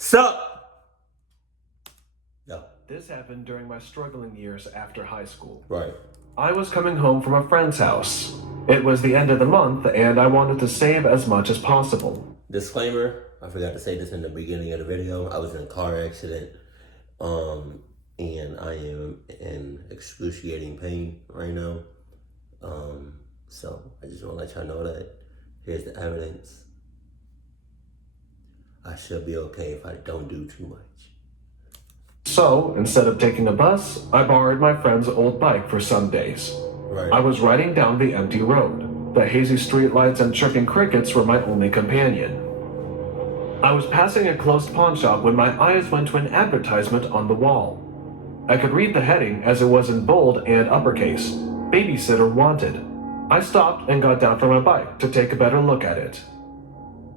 Sup? Yeah. This happened during my struggling years after high school. Right. I was coming home from a friend's house. It was the end of the month, and I wanted to save as much as possible. Disclaimer, I forgot to say this in the beginning of the video. I was in a car accident, and I am in excruciating pain right now. So I just want to let y'all know that here's the evidence. I should be okay if I don't do too much. So, instead of taking a bus, I borrowed my friend's old bike for some days. Right. I was riding down the empty road. The hazy streetlights and chirping crickets were my only companion. I was passing a closed pawn shop when my eyes went to an advertisement on the wall. I could read the heading as it was in bold and uppercase, "Babysitter Wanted." I stopped and got down from my bike to take a better look at it.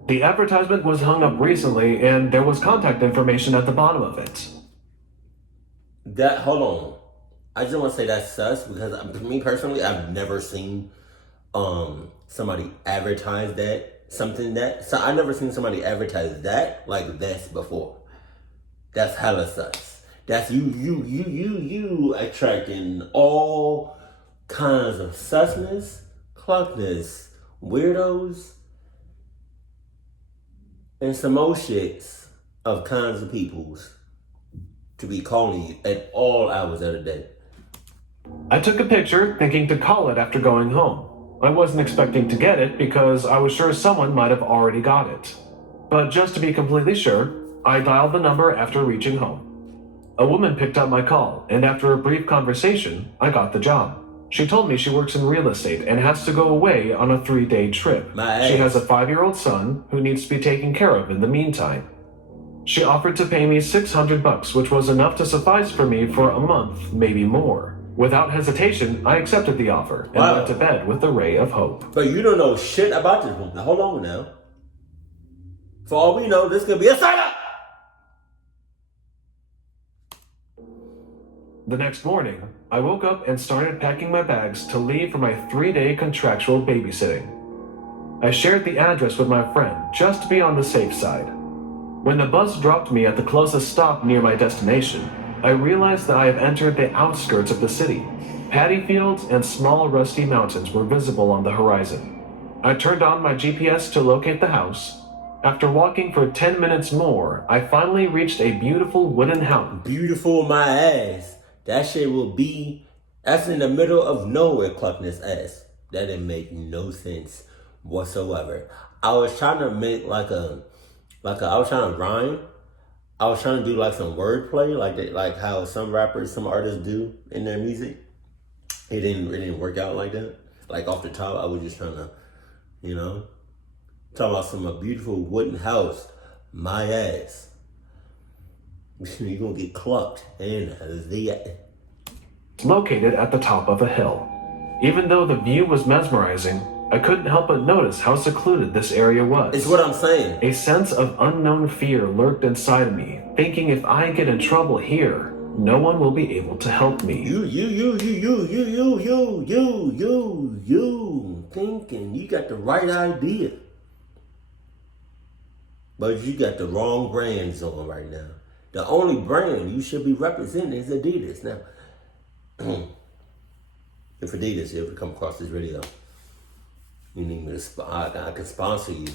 The advertisement was hung up recently, and there was contact information at the bottom of it. Hold on. I just want to say that's sus because me personally, I've never seen somebody advertise so I never seen somebody advertise that like this before. That's hella sus. That's you attracting all kinds of susness, cluckness, weirdos, and some more shits of kinds of peoples to be calling you at all hours of the day. I took a picture, thinking to call it after going home. I wasn't expecting to get it because I was sure someone might have already got it. But just to be completely sure, I dialed the number after reaching home. A woman picked up my call, and after a brief conversation, I got the job. She told me she works in real estate and has to go away on a 3-day trip. She has a 5-year-old son who needs to be taken care of in the meantime. She offered to pay me $600, which was enough to suffice for me for a month, maybe more. Without hesitation, I accepted the offer and went to bed with a ray of hope. But you don't know shit about this woman. Now, hold on now. For all we know, this could be a setup. The next morning, I woke up and started packing my bags to leave for my 3-day contractual babysitting. I shared the address with my friend just to be on the safe side. When the bus dropped me at the closest stop near my destination, I realized that I have entered the outskirts of the city. Paddy fields and small rusty mountains were visible on the horizon. I turned on my GPS to locate the house. After walking for 10 minutes more, I finally reached a beautiful wooden house. Beautiful my ass. That shit will be, that's in the middle of nowhere, Cluckness ass. That didn't make no sense whatsoever. I was trying to make I was trying to rhyme. I was trying to do like some wordplay, like how some rappers, some artists do in their music. It didn't work out like that. Like off the top, I was just trying to, talk about some beautiful wooden house, my ass. You're gonna get clucked in the. Located at the top of a hill. Even though the view was mesmerizing, I couldn't help but notice how secluded this area was. It's what I'm saying. A sense of unknown fear lurked inside of me, thinking if I get in trouble here, no one will be able to help me. You, thinking you got the right idea. But you got the wrong brands on right now. The only brand you should be representing is Adidas. Now, if Adidas ever come across this video, you need me to, I can sponsor you.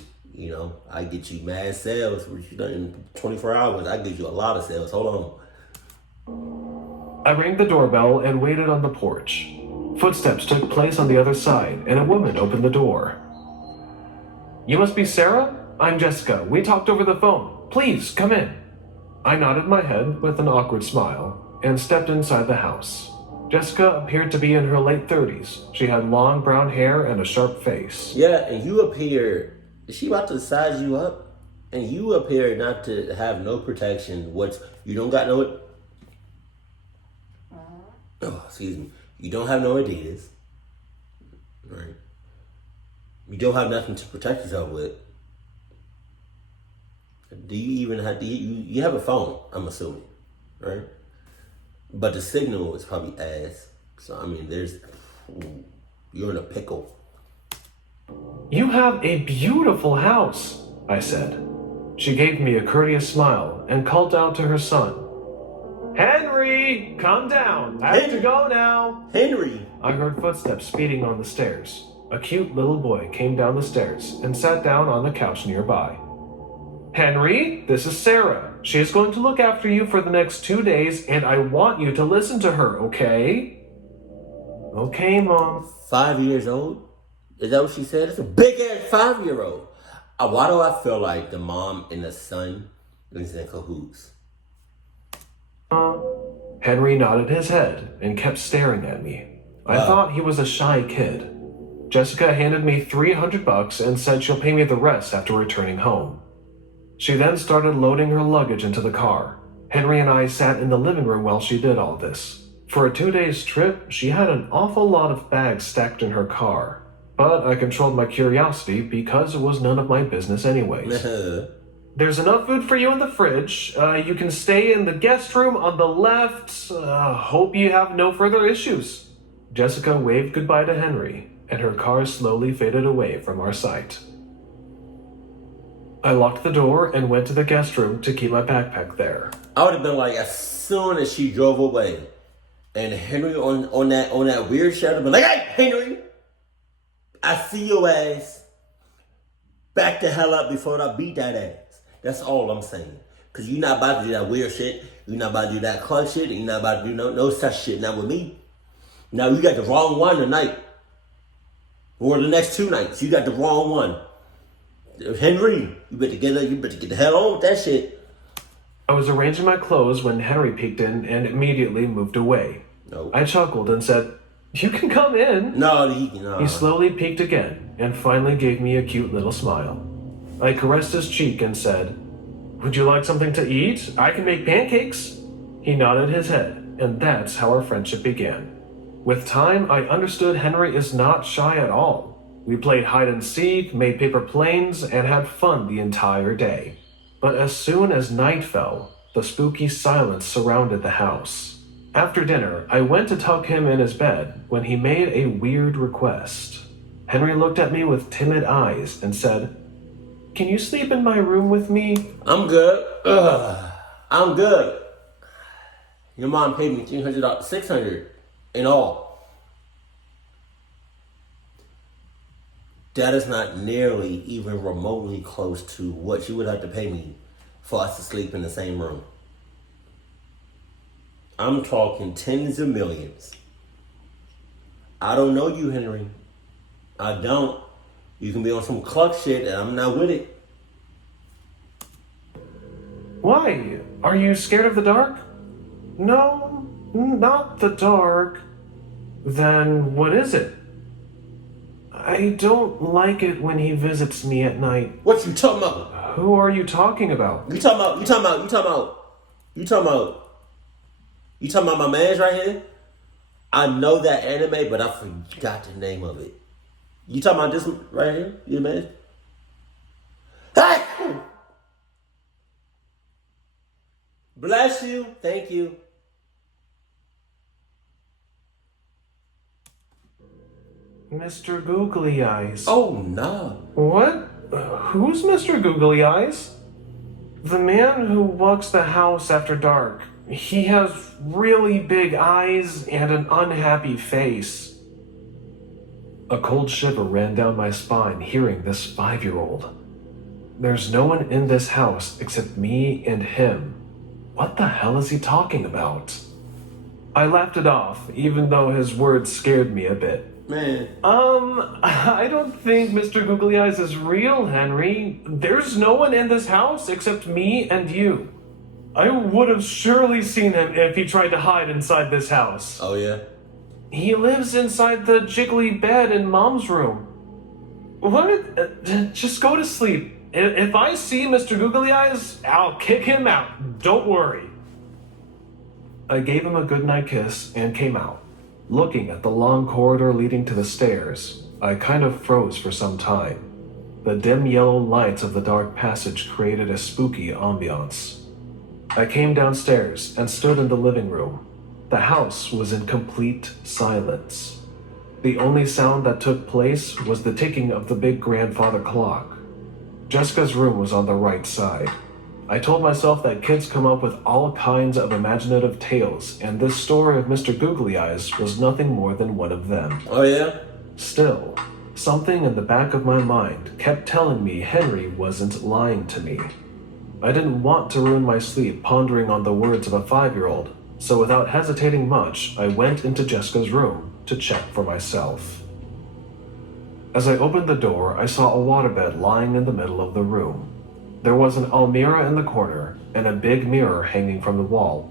I get you mad sales. In 24 hours, I get you a lot of sales. Hold on. I rang the doorbell and waited on the porch. Footsteps took place on the other side, and a woman opened the door. "You must be Sarah? I'm Jessica. We talked over the phone. Please, come in." I nodded my head with an awkward smile and stepped inside the house. Jessica appeared to be in her late 30s. She had long brown hair and a sharp face. Yeah, and you appear, is she about to size you up? And you appear not to have no protection. You don't got no, excuse me. You don't have no Adidas, right? You don't have nothing to protect yourself with. Do you even have, you have a phone, I'm assuming, right? But the signal is probably ass. So, you're in a pickle. "You have a beautiful house," I said. She gave me a courteous smile and called out to her son. Henry, come down. I have to go now. Henry! I heard footsteps speeding on the stairs. A cute little boy came down the stairs and sat down on the couch nearby. Henry, this is Sarah. She is going to look after you for the next 2 days, and I want you to listen to her, okay? Okay, Mom. 5 years old? Is that what she said? It's a big ass 5-year-old. Why do I feel like the mom and the son is in cahoots? Henry nodded his head and kept staring at me. I thought he was a shy kid. Jessica handed me $300 and said she'll pay me the rest after returning home. She then started loading her luggage into the car. Henry and I sat in the living room while she did all this. For a 2-day trip, she had an awful lot of bags stacked in her car. But I controlled my curiosity because it was none of my business anyways. There's enough food for you in the fridge. You can stay in the guest room on the left. Hope you have no further issues. Jessica waved goodbye to Henry, and her car slowly faded away from our sight. I locked the door and went to the guest room to keep my backpack there. I would have been like, as soon as she drove away, and Henry on that weird shit, I'd have been like, hey, Henry, I see your ass. Back the hell up before I beat that ass. That's all I'm saying. Because you're not about to do that weird shit. You're not about to do that clutch shit. You're not about to do no such shit. Not with me. Now, you got the wrong one tonight. Or the next 2 nights. You got the wrong one. Henry, you better get the hell on with that shit. I was arranging my clothes when Henry peeked in and immediately moved away. No. I chuckled and said, "You can come in." No. He slowly peeked again and finally gave me a cute little smile. I caressed his cheek and said, "Would you like something to eat? I can make pancakes." He nodded his head, and that's how our friendship began. With time, I understood Henry is not shy at all. We played hide and seek, made paper planes, and had fun the entire day. But as soon as night fell, the spooky silence surrounded the house. After dinner, I went to tuck him in his bed when he made a weird request. Henry looked at me with timid eyes and said, "Can you sleep in my room with me?" I'm good. I'm good. Your mom paid me $300, $600 in all. That is not nearly even remotely close to what you would have to pay me for us to sleep in the same room. I'm talking tens of millions. I don't know you, Henry. I don't. You can be on some cluck shit and I'm not with it. Why? Are you scared of the dark? No, not the dark. Then what is it? I don't like it when he visits me at night. What you talking about? Who are you talking about? You talking about my man's right here? I know that anime, but I forgot the name of it. You talking about this one right here? You man? Hey! Bless you. Thank you. Mr. Googly Eyes. Oh, no. What? Who's Mr. Googly Eyes? The man who walks the house after dark. He has really big eyes and an unhappy face. A cold shiver ran down my spine hearing this 5-year-old. There's no one in this house except me and him. What the hell is he talking about? I laughed it off, even though his words scared me a bit. Man. I don't think Mr. Googly Eyes is real, Henry. There's no one in this house except me and you. I would have surely seen him if he tried to hide inside this house. Oh, yeah? He lives inside the jiggly bed in Mom's room. What? Just go to sleep. If I see Mr. Googly Eyes, I'll kick him out. Don't worry. I gave him a goodnight kiss and came out. Looking at the long corridor leading to the stairs, I kind of froze for some time. The dim yellow lights of the dark passage created a spooky ambiance. I came downstairs and stood in the living room. The house was in complete silence. The only sound that took place was the ticking of the big grandfather clock. Jessica's room was on the right side. I told myself that kids come up with all kinds of imaginative tales, and this story of Mr. Googly Eyes was nothing more than one of them. Oh, yeah? Still, something in the back of my mind kept telling me Henry wasn't lying to me. I didn't want to ruin my sleep pondering on the words of a 5-year-old, so without hesitating much, I went into Jessica's room to check for myself. As I opened the door, I saw a waterbed lying in the middle of the room. There was an almirah in the corner and a big mirror hanging from the wall.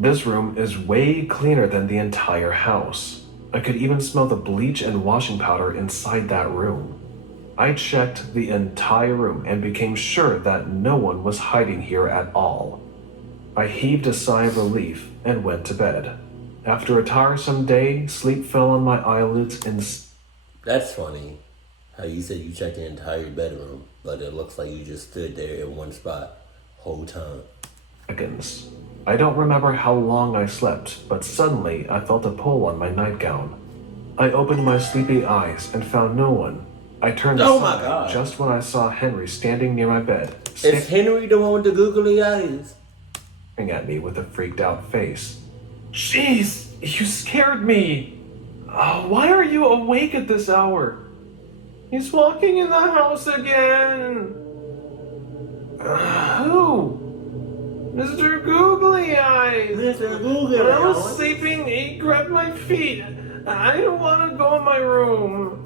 This room is way cleaner than the entire house. I could even smell the bleach and washing powder inside that room. I checked the entire room and became sure that no one was hiding here at all. I heaved a sigh of relief and went to bed. After a tiresome day, sleep fell on my eyelids and... That's funny. How you said you checked the entire bedroom, but it looks like you just stood there in one spot whole time. Seconds. I don't remember how long I slept, but suddenly I felt a pull on my nightgown. I opened my sleepy eyes and found no one. I turned aside just when I saw Henry standing near my bed. Is Henry the one with the googly eyes? Staring at me with a freaked out face. Jeez, you scared me. Why are you awake at this hour? He's walking in the house again. Who? Mr. Googly Eyes. Mr. Googly Eyes. When I was sleeping, he grabbed my feet. I don't want to go in my room.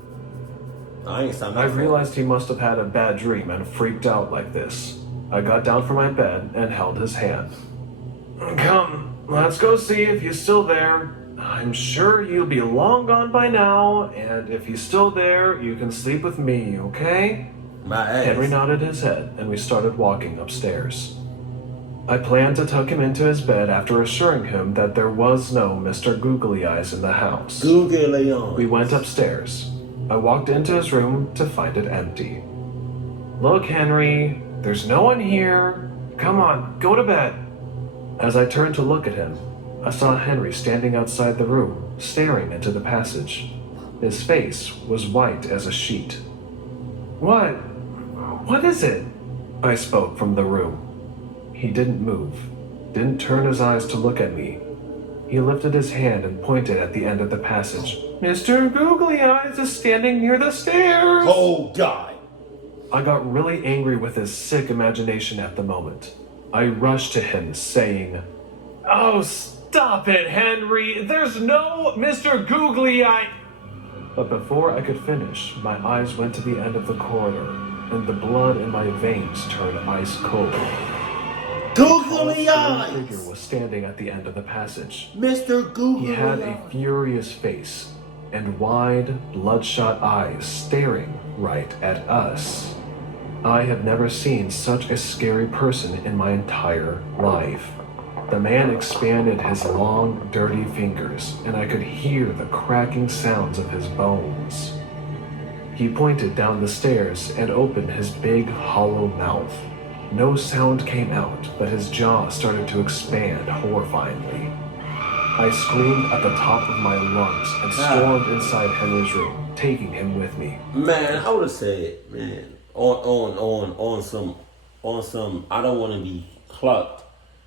I realized he must have had a bad dream and freaked out like this. I got down from my bed and held his hand. Come, let's go see if he's still there. I'm sure he'll be long gone by now, and if he's still there, you can sleep with me, okay? Henry nodded his head, and we started walking upstairs. I planned to tuck him into his bed after assuring him that there was no Mr. Googly Eyes in the house. Googly Eyes. We went upstairs. I walked into his room to find it empty. Look, Henry, there's no one here. Come on, go to bed. As I turned to look at him, I saw Henry standing outside the room, staring into the passage. His face was white as a sheet. What? What is it? I spoke from the room. He didn't move, didn't turn his eyes to look at me. He lifted his hand and pointed at the end of the passage. Mr. Googly Eyes is standing near the stairs! Oh, God! I got really angry with his sick imagination at the moment. I rushed to him, saying, Oh, stop it, Henry! There's no Mr. Googly Eye! But before I could finish, my eyes went to the end of the corridor, and the blood in my veins turned ice cold. Googly Eyes! Eyes! Figure was standing at the end of the passage. Mr. Googly Eyes! He had a furious face and wide, bloodshot eyes staring right at us. I have never seen such a scary person in my entire life. The man expanded his long, dirty fingers, and I could hear the cracking sounds of his bones. He pointed down the stairs and opened his big, hollow mouth. No sound came out, but his jaw started to expand horrifyingly. I screamed at the top of my lungs and stormed inside Henry's room, taking him with me. Man, I would have said, man, on some, I don't want to be clucked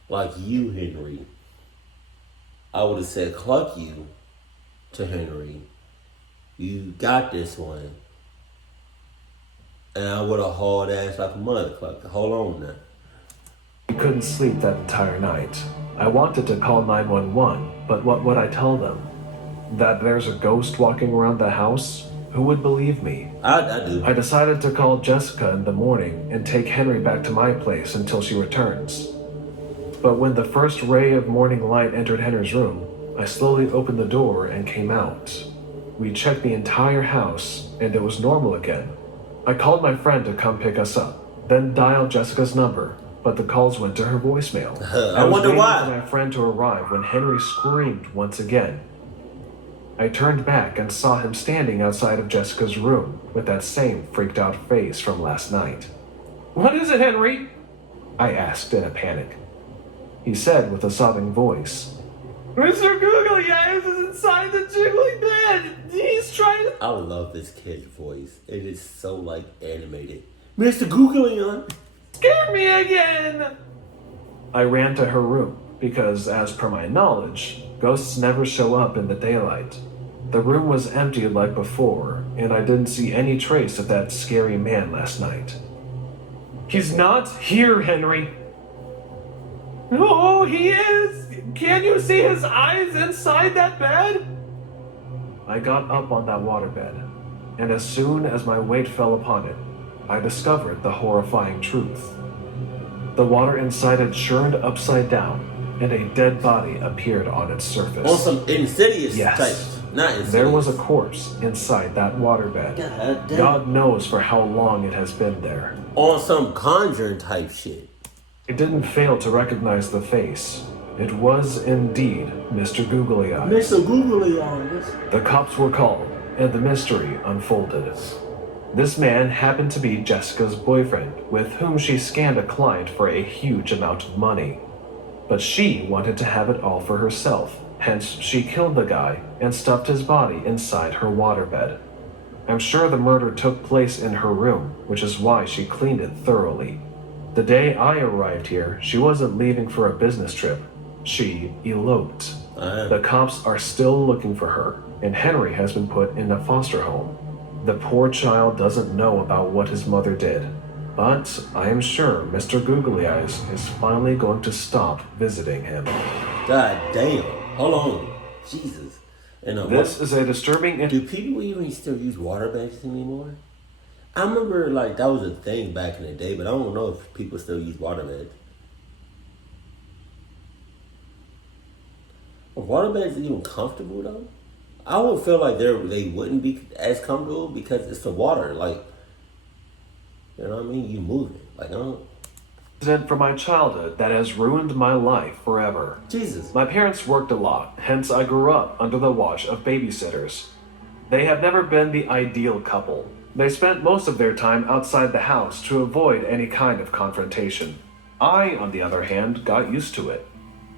like you, Henry. I would have said, cluck you to Henry. You got this one. And I would have hauled ass like a mother cluck. Hold on now. I couldn't sleep that entire night. I wanted to call 911, but what would I tell them? That there's a ghost walking around the house? Who would believe me? I do. I decided to call Jessica in the morning and take Henry back to my place until she returns. But when the first ray of morning light entered Henry's room, I slowly opened the door and came out. We checked the entire house, and it was normal again. I called my friend to come pick us up, then dialed Jessica's number, but the calls went to her voicemail. I wonder why. I was waiting for my friend to arrive when Henry screamed once again. I turned back and saw him standing outside of Jessica's room with that same freaked out face from last night. What is it, Henry? I asked in a panic. He said with a sobbing voice, Mr. Googly Eyes is inside the jiggly bed. He's trying to... I love this kid's voice. It is so, animated. Mr. Googly. Scared me again! I ran to her room because, as per my knowledge, ghosts never show up in the daylight. The room was empty like before, and I didn't see any trace of that scary man last night. He's not here, Henry. Oh, he is! Can you see his eyes inside that bed? I got up on that waterbed, and as soon as my weight fell upon it, I discovered the horrifying truth. The water inside it churned upside down, and a dead body appeared on its surface. On some insidious Yes. type. Not insidious. There was a corpse inside that waterbed. God damn. God knows for how long it has been there. On some Conjuring type shit. It didn't fail to recognize the face. It was indeed Mr. Googly Eyes. Mr. Googly Eyes. The cops were called, and the mystery unfolded. This man happened to be Jessica's boyfriend, with whom she scammed a client for a huge amount of money. But she wanted to have it all for herself, hence she killed the guy and stuffed his body inside her waterbed. I'm sure the murder took place in her room, which is why she cleaned it thoroughly. The day I arrived here, she wasn't leaving for a business trip. She eloped. The cops are still looking for her, and Henry has been put in a foster home. The poor child doesn't know about what his mother did, but I am sure Mr. Googly Eyes is finally going to stop visiting him. God damn. Hold on. Jesus. And This is a disturbing... Do people even still use waterbeds anymore? I remember like that was a thing back in the day, but I don't know if people still use waterbeds. Are waterbeds even comfortable though? I would feel like they wouldn't be as comfortable because it's the water. Like, you know what I mean? You move it. Like, I don't... Incident from my childhood that has ruined my life forever. Jesus. My parents worked a lot, hence I grew up under the watch of babysitters. They have never been the ideal couple. They spent most of their time outside the house to avoid any kind of confrontation. I, on the other hand, got used to it.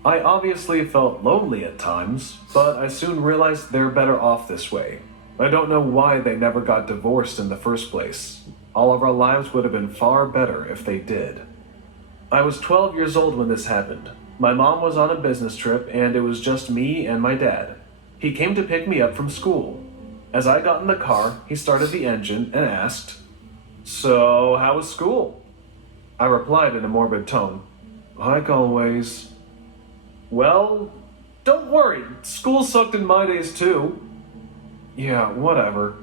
I obviously felt lonely at times, but I soon realized they're better off this way. I don't know why they never got divorced in the first place. All of our lives would have been far better if they did. I was 12 years old when this happened. My mom was on a business trip, and it was just me and my dad. He came to pick me up from school. As I got in the car, he started the engine and asked, "So, how was school?" I replied in a morbid tone, "Like always." "Well, don't worry, school sucked in my days too." "Yeah, whatever."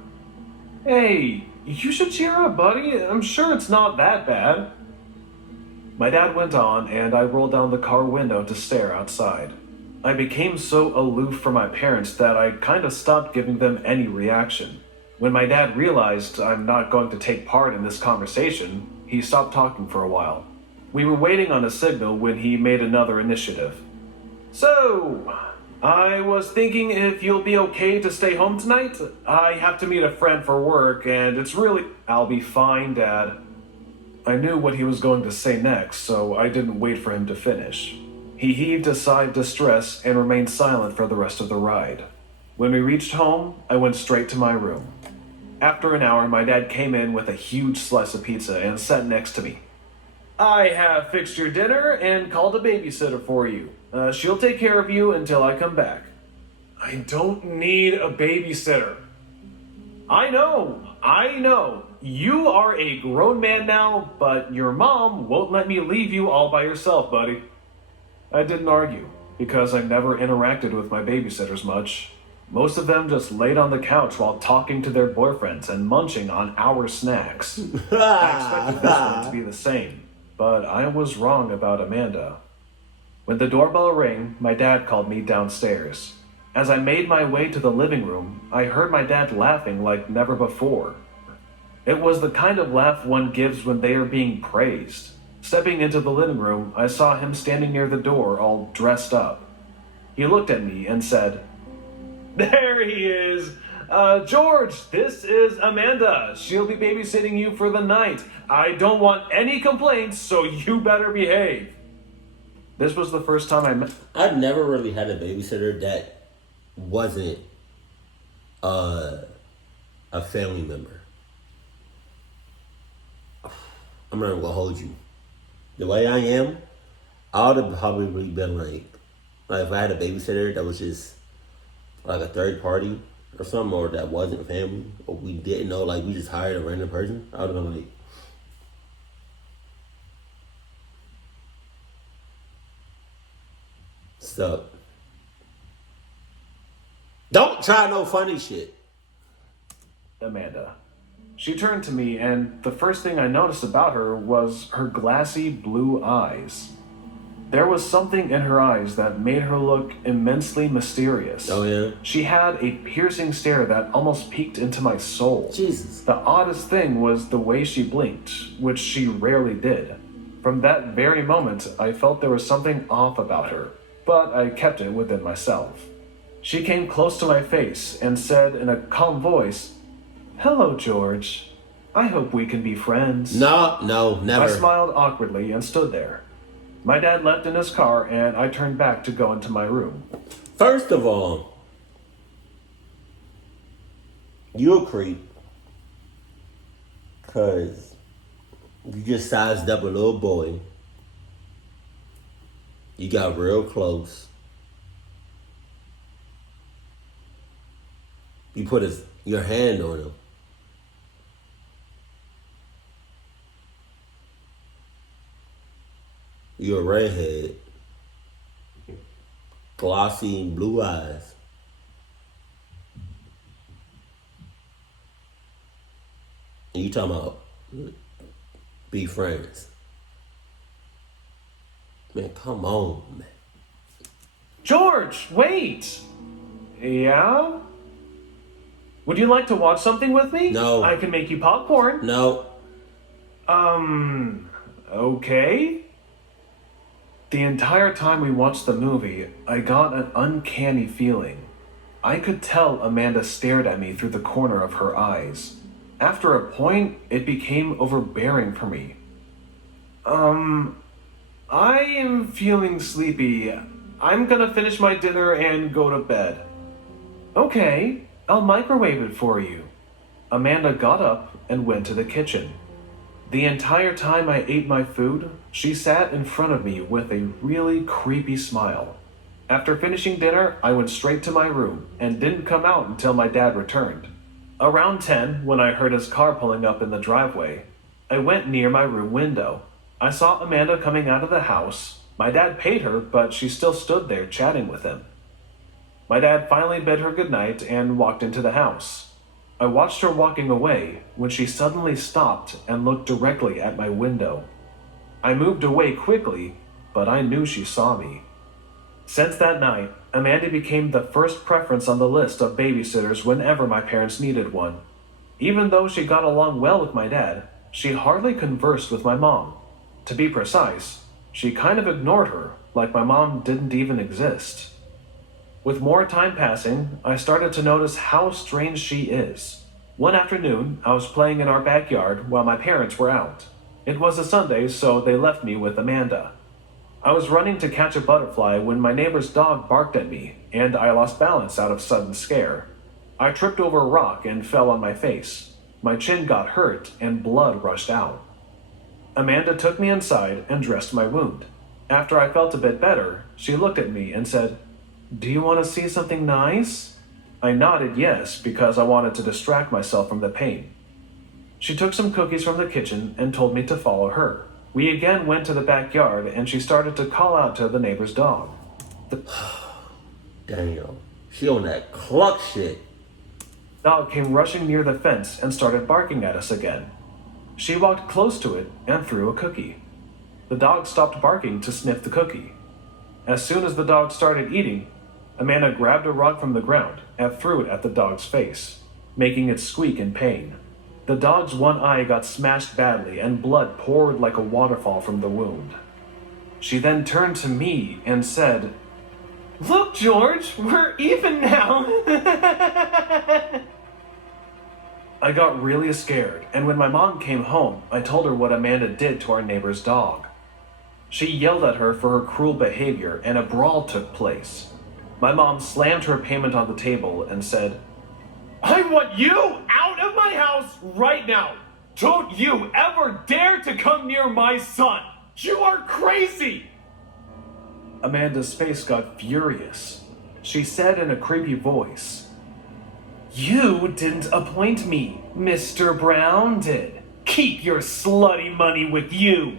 "Hey, you should cheer up, buddy. I'm sure it's not that bad." My dad went on, and I rolled down the car window to stare outside. I became so aloof from my parents that I kind of stopped giving them any reaction. When my dad realized I'm not going to take part in this conversation, he stopped talking for a while. We were waiting on a signal when he made another initiative. "So, I was thinking if you'll be okay to stay home tonight. I have to meet a friend for work, and it's really..." "I'll be fine, Dad." I knew what he was going to say next, so I didn't wait for him to finish. He heaved a sigh of distress and remained silent for the rest of the ride. When we reached home, I went straight to my room. After an hour, my dad came in with a huge slice of pizza and sat next to me. "I have fixed your dinner and called a babysitter for you. She'll take care of you until I come back." "I don't need a babysitter." I know. You are a grown man now, but your mom won't let me leave you all by yourself, buddy." I didn't argue, because I never interacted with my babysitters much. Most of them just laid on the couch while talking to their boyfriends and munching on our snacks. I expected this one to be the same, but I was wrong about Amanda. When the doorbell rang, my dad called me downstairs. As I made my way to the living room, I heard my dad laughing like never before. It was the kind of laugh one gives when they are being praised. Stepping into the living room, I saw him standing near the door, all dressed up. He looked at me and said, "There he is! George, this is Amanda. She'll be babysitting you for the night. I don't want any complaints, so you better behave." This was the first time I met... I've never really had a babysitter that wasn't a family member. I'm not gonna hold you. The way I am, I would have probably been like if I had a babysitter that was just like a third party or something, or that wasn't family, or we didn't know, like we just hired a random person, I would have been like, "Sup? Don't try no funny shit." Amanda. She turned to me, and the first thing I noticed about her was her glassy blue eyes. There was something in her eyes that made her look immensely mysterious. Oh yeah. She had a piercing stare that almost peeked into my soul. Jesus. The oddest thing was the way she blinked, which she rarely did. From that very moment, I felt there was something off about her, but I kept it within myself. She came close to my face and said in a calm voice, "Hello, George. I hope we can be friends." No, never. I smiled awkwardly and stood there. My dad left in his car, and I turned back to go into my room. First of all, you a creep. Cause you just sized up a little boy. You got real close. You put your hand on him. You're a redhead. Glossy blue eyes. And you talking about be friends. Man, come on, man. George, wait! Yeah? Would you like to watch something with me? No. I can make you popcorn. No. Okay? The entire time we watched the movie, I got an uncanny feeling. I could tell Amanda stared at me through the corner of her eyes. After a point, it became overbearing for me. I am feeling sleepy. I'm gonna finish my dinner and go to bed. Okay, I'll microwave it for you. Amanda got up and went to the kitchen. The entire time I ate my food, she sat in front of me with a really creepy smile. After finishing dinner, I went straight to my room and didn't come out until my dad returned. Around 10, when I heard his car pulling up in the driveway, I went near my room window. I saw Amanda coming out of the house. My dad paid her, but she still stood there chatting with him. My dad finally bid her goodnight and walked into the house. I watched her walking away when she suddenly stopped and looked directly at my window. I moved away quickly, but I knew she saw me. Since that night, Amanda became the first preference on the list of babysitters whenever my parents needed one. Even though she got along well with my dad, she hardly conversed with my mom. To be precise, she kind of ignored her, like my mom didn't even exist. With more time passing, I started to notice how strange she is. One afternoon, I was playing in our backyard while my parents were out. It was a Sunday, so they left me with Amanda. I was running to catch a butterfly when my neighbor's dog barked at me, and I lost balance out of sudden scare. I tripped over a rock and fell on my face. My chin got hurt and blood rushed out. Amanda took me inside and dressed my wound. After I felt a bit better, she looked at me and said, "Do you want to see something nice?" I nodded yes because I wanted to distract myself from the pain. She took some cookies from the kitchen and told me to follow her. We again went to the backyard and she started to call out to the neighbor's dog. Damn. She on that cluck shit. The dog came rushing near the fence and started barking at us again. She walked close to it and threw a cookie. The dog stopped barking to sniff the cookie. As soon as the dog started eating, Amanda grabbed a rock from the ground and threw it at the dog's face, making it squeak in pain. The dog's one eye got smashed badly and blood poured like a waterfall from the wound. She then turned to me and said, "Look, George, we're even now." I got really scared, and when my mom came home, I told her what Amanda did to our neighbor's dog. She yelled at her for her cruel behavior, and a brawl took place. My mom slammed her payment on the table and said, "I want you out of my house right now. Don't you ever dare to come near my son! You are crazy! Amanda's face got furious. She said in a creepy voice, "You didn't appoint me, Mr. Brown did. Keep your slutty money with you."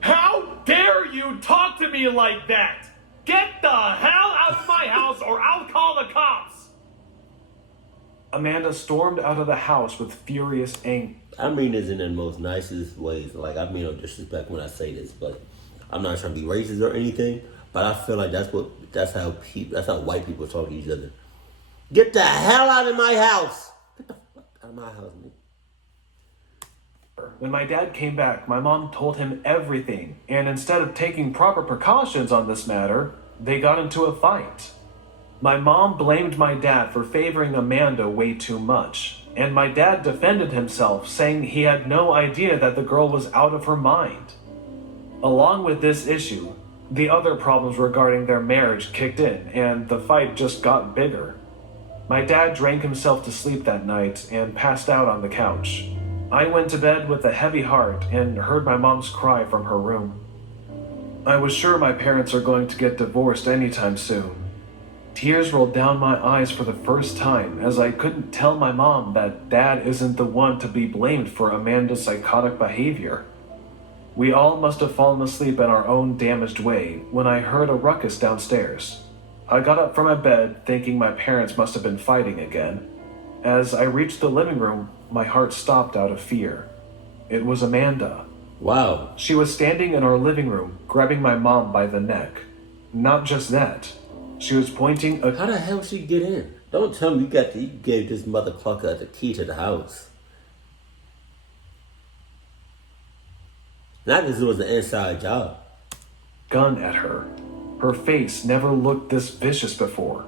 How dare you talk to me like that? Get the hell out of my house or I'll call the cops! Amanda stormed out of the house with furious anger. I mean this in the most nicest ways. Like, I mean no disrespect when I say this, but I'm not trying to be racist or anything. But I feel like that's how white people talk to each other. Get the hell out of my house! Get the fuck out of my house, man. When my dad came back, my mom told him everything, and instead of taking proper precautions on this matter, they got into a fight. My mom blamed my dad for favoring Amanda way too much, and my dad defended himself, saying he had no idea that the girl was out of her mind. Along with this issue, the other problems regarding their marriage kicked in, and the fight just got bigger. My dad drank himself to sleep that night and passed out on the couch. I went to bed with a heavy heart and heard my mom's cry from her room. I was sure my parents are going to get divorced anytime soon. Tears rolled down my eyes for the first time as I couldn't tell my mom that Dad isn't the one to be blamed for Amanda's psychotic behavior. We all must have fallen asleep in our own damaged way when I heard a ruckus downstairs. I got up from my bed thinking my parents must have been fighting again. As I reached the living room, my heart stopped out of fear. It was Amanda. Wow. She was standing in our living room, grabbing my mom by the neck. Not just that, she was pointing a... How the hell she get in? Don't tell me you gave this mother clucker the key to the house. Not because it was an inside job. Gun at her. Her face never looked this vicious before.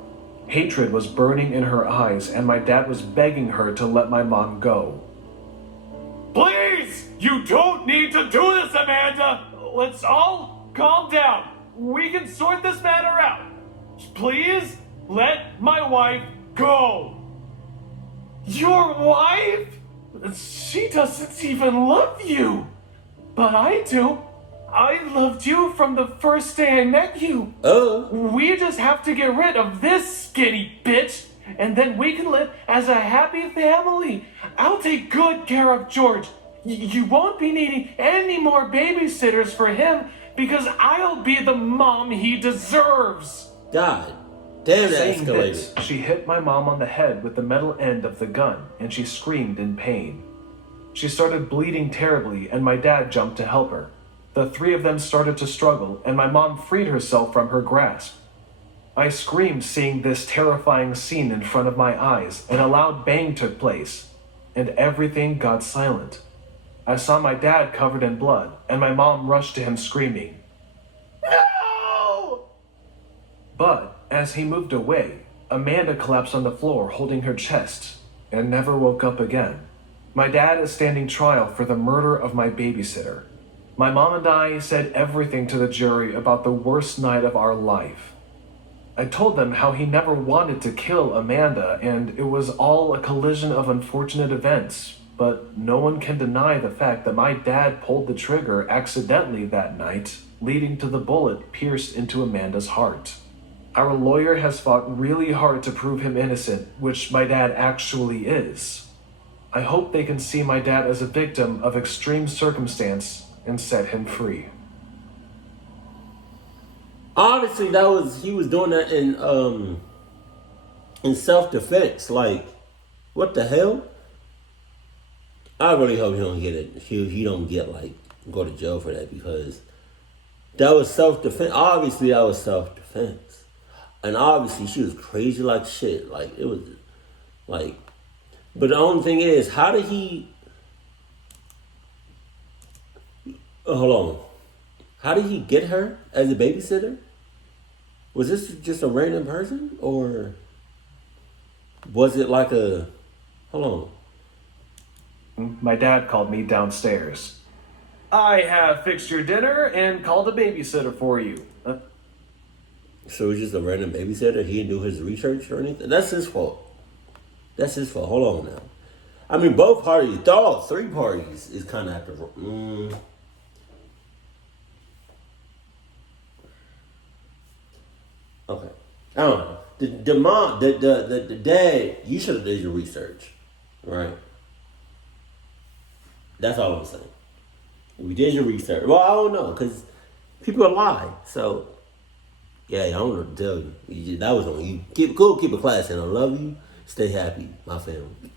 Hatred was burning in her eyes, and my dad was begging her to let my mom go. Please! You don't need to do this, Amanda! Let's all calm down. We can sort this matter out. Please let my wife go. Your wife? She doesn't even love you. But I do. I loved you from the first day I met you. Oh. We just have to get rid of this skinny bitch, and then we can live as a happy family. I'll take good care of George. You won't be needing any more babysitters for him because I'll be the mom he deserves. God damn, that Saying escalated. this, she hit my mom on the head with the metal end of the gun, and she screamed in pain. She started bleeding terribly, and my dad jumped to help her. The three of them started to struggle, and my mom freed herself from her grasp. I screamed seeing this terrifying scene in front of my eyes, and a loud bang took place, and everything got silent. I saw my dad covered in blood, and my mom rushed to him screaming, "No!" But as he moved away, Amanda collapsed on the floor holding her chest, and never woke up again. My dad is standing trial for the murder of my babysitter. My mom and I said everything to the jury about the worst night of our life. I told them how he never wanted to kill Amanda and it was all a collision of unfortunate events, but no one can deny the fact that my dad pulled the trigger accidentally that night, leading to the bullet pierced into Amanda's heart. Our lawyer has fought really hard to prove him innocent, which my dad actually is. I hope they can see my dad as a victim of extreme circumstance and set him free. Honestly, he was doing that in self-defense. Like, what the hell? I really hope he don't get it. He don't get go to jail for that, because that was self-defense. Obviously, that was self-defense, and obviously she was crazy like shit. Like, it was like, but the only thing is, how did he? Hold on. How did he get her as a babysitter? Was this just a random person, or was it like a? Hold on. My dad called me downstairs. I have fixed your dinner and called a babysitter for you. So it was just a random babysitter? He didn't do his research or anything? That's his fault. That's his fault. Hold on now. I mean, both parties, dog, three parties is kind of at the. Okay. I don't know. The mom, the dad, you should have did your research, right? That's all I'm saying. We did your research. Well, I don't know, because people lie. So, yeah, I don't know what to tell you. That was on you. Keep it cool, keep it classy, and I love you. Stay happy, my family.